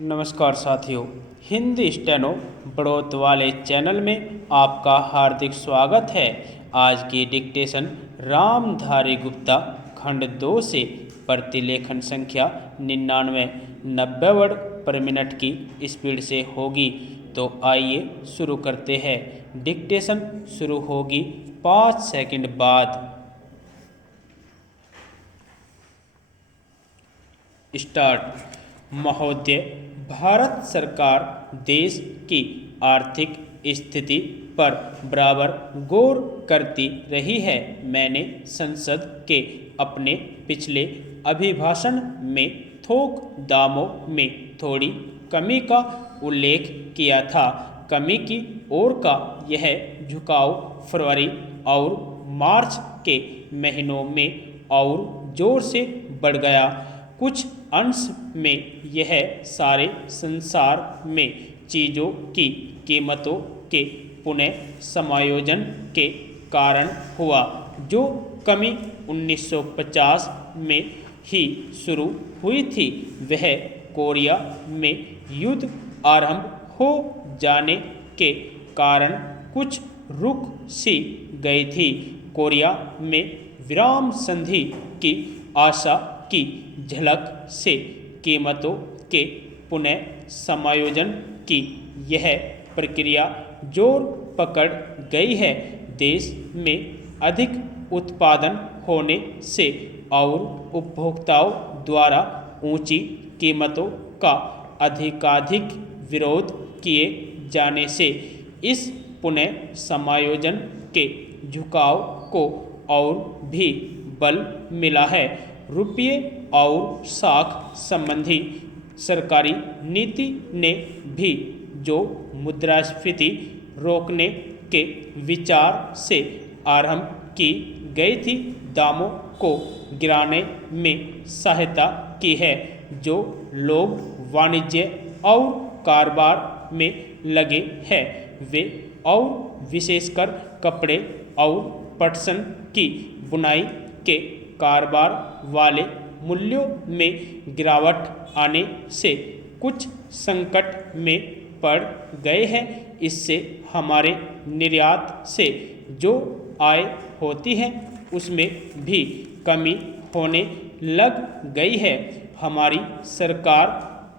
नमस्कार साथियों, हिंदी स्टेनो बढ़ोत वाले चैनल में आपका हार्दिक स्वागत है। आज की डिक्टेशन रामधारी गुप्ता खंड 2 से प्रतिलेखन संख्या 99 90 वर्ड पर मिनट की स्पीड से होगी। तो आइए शुरू करते हैं। डिक्टेशन शुरू होगी 5 सेकंड बाद। स्टार्ट। महोदय, भारत सरकार देश की आर्थिक स्थिति पर बराबर गौर करती रही है। मैंने संसद के अपने पिछले अभिभाषण में थोक दामों में थोड़ी कमी का उल्लेख किया था। कमी की ओर का यह झुकाव फरवरी और मार्च के महीनों में और जोर से बढ़ गया। कुछ अंश में यह सारे संसार में चीज़ों की कीमतों के पुनः समायोजन के कारण हुआ। जो कमी 1950 में ही शुरू हुई थी, वह कोरिया में युद्ध आरंभ हो जाने के कारण कुछ रुक सी गई थी। कोरिया में विराम संधि की आशा की झलक से कीमतों के पुनः समायोजन की यह प्रक्रिया जोर पकड़ गई है। देश में अधिक उत्पादन होने से और उपभोक्ताओं द्वारा ऊंची कीमतों का अधिकाधिक विरोध किए जाने से इस पुनः समायोजन के झुकाव को और भी बल मिला है। रुपये और साख संबंधी सरकारी नीति ने भी, जो मुद्रास्फीति रोकने के विचार से आरंभ की गई थी, दामों को गिराने में सहायता की है। जो लोग वाणिज्य और कारोबार में लगे हैं, वे और विशेषकर कपड़े और पटसन की बुनाई के कारोबार वाले मूल्यों में गिरावट आने से कुछ संकट में पड़ गए हैं। इससे हमारे निर्यात से जो आय होती है, उसमें भी कमी होने लग गई है। हमारी सरकार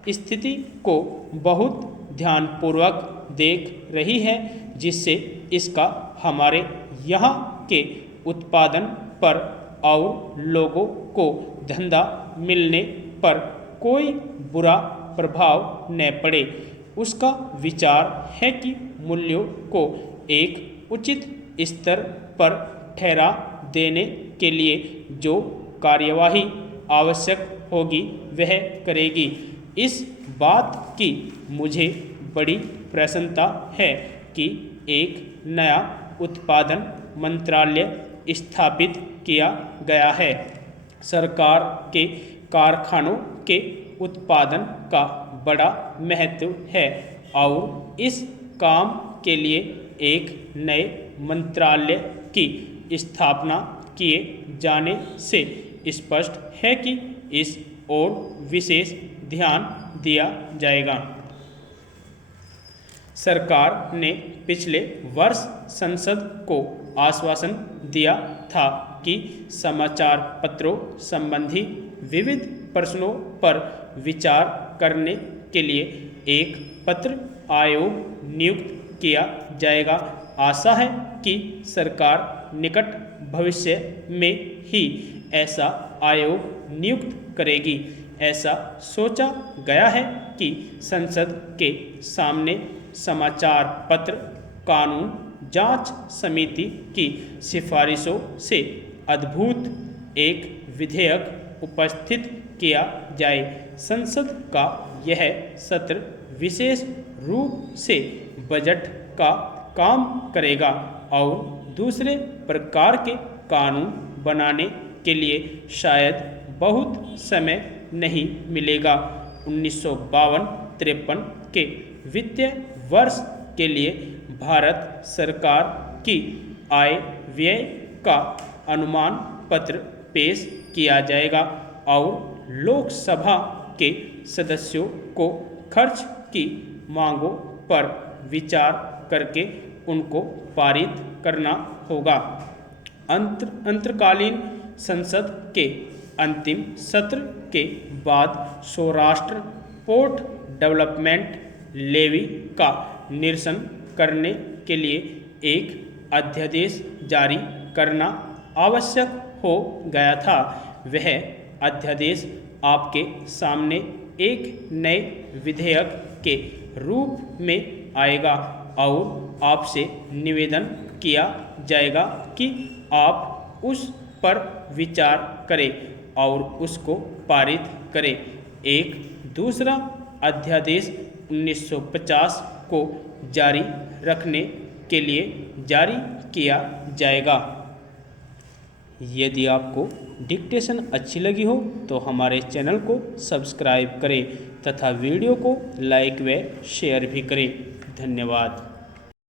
स्थिति को बहुत ध्यानपूर्वक देख रही है, जिससे इसका हमारे यहाँ के उत्पादन पर और लोगों को धंधा मिलने पर कोई बुरा प्रभाव न पड़े। उसका विचार है कि मूल्यों को एक उचित स्तर पर ठहरा देने के लिए जो कार्यवाही आवश्यक होगी, वह करेगी। इस बात की मुझे बड़ी प्रसन्नता है कि एक नया उत्पादन मंत्रालय स्थापित किया गया है। सरकार के कारखानों के उत्पादन का बड़ा महत्व है और इस काम के लिए एक नए मंत्रालय की स्थापना किए जाने से स्पष्ट है कि इस ओर विशेष ध्यान दिया जाएगा। सरकार ने पिछले वर्ष संसद को आश्वासन दिया था कि समाचार पत्रों संबंधी विविध प्रश्नों पर विचार करने के लिए एक पत्र आयोग नियुक्त किया जाएगा। आशा है कि सरकार निकट भविष्य में ही ऐसा आयोग नियुक्त करेगी। ऐसा सोचा गया है कि संसद के सामने समाचार पत्र कानून जांच समिति की सिफारिशों से अद्भुत एक विधेयक उपस्थित किया जाए। संसद का यह सत्र विशेष रूप से बजट का काम करेगा और दूसरे प्रकार के कानून बनाने के लिए शायद बहुत समय नहीं मिलेगा। 1952-53 के वित्तीय वर्ष के लिए भारत सरकार की आय व्यय का अनुमान पत्र पेश किया जाएगा और लोकसभा के सदस्यों को खर्च की मांगों पर विचार करके उनको पारित करना होगा। अंतरकालीन संसद के अंतिम सत्र के बाद सौराष्ट्र पोर्ट डेवलपमेंट लेवी का निरसन करने के लिए एक अध्यादेश जारी करना आवश्यक हो गया था। वह अध्यादेश आपके सामने एक नए विधेयक के रूप में आएगा और आपसे निवेदन किया जाएगा कि आप उस पर विचार करें और उसको पारित करें। एक दूसरा अध्यादेश 1950 को जारी रखने के लिए जारी किया जाएगा। यदि आपको डिक्टेशन अच्छी लगी हो तो हमारे चैनल को सब्सक्राइब करें तथा वीडियो को लाइक व शेयर भी करें। धन्यवाद।